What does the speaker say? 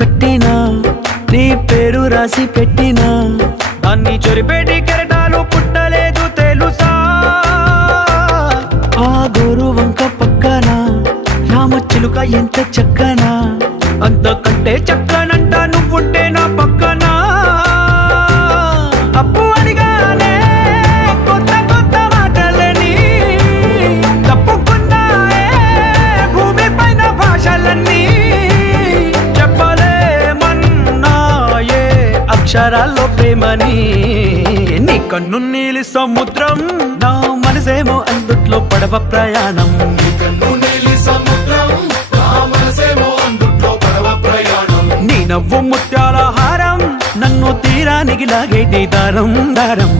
కట్టినా నీ పేరు రాసి పెట్టినా దాన్ని చొరిపేటి కెరటాలు పుట్టలేదు తెలుసా ఆ గోరు వంక పక్కన రామచిలుక ఎంత చక్కనా అంతకంటే చక్కనంట నువ్వుంటే నా పక్కన అప్పు అడిగానే కొత్త కొత్త మాటలని తప్పుకున్నాయే భూమి పైన భాషలన్నీ చెప్పలేమన్నాయే అక్షరాల్లో ప్రేమని నీ కన్ను నీలి సముద్రం నా మనసేమో అందుట్లో పడవ ప్రయాణం నీ నవ్వు ముత్యాల హారం నన్ను తీరానికి లాగేటి దారం దారం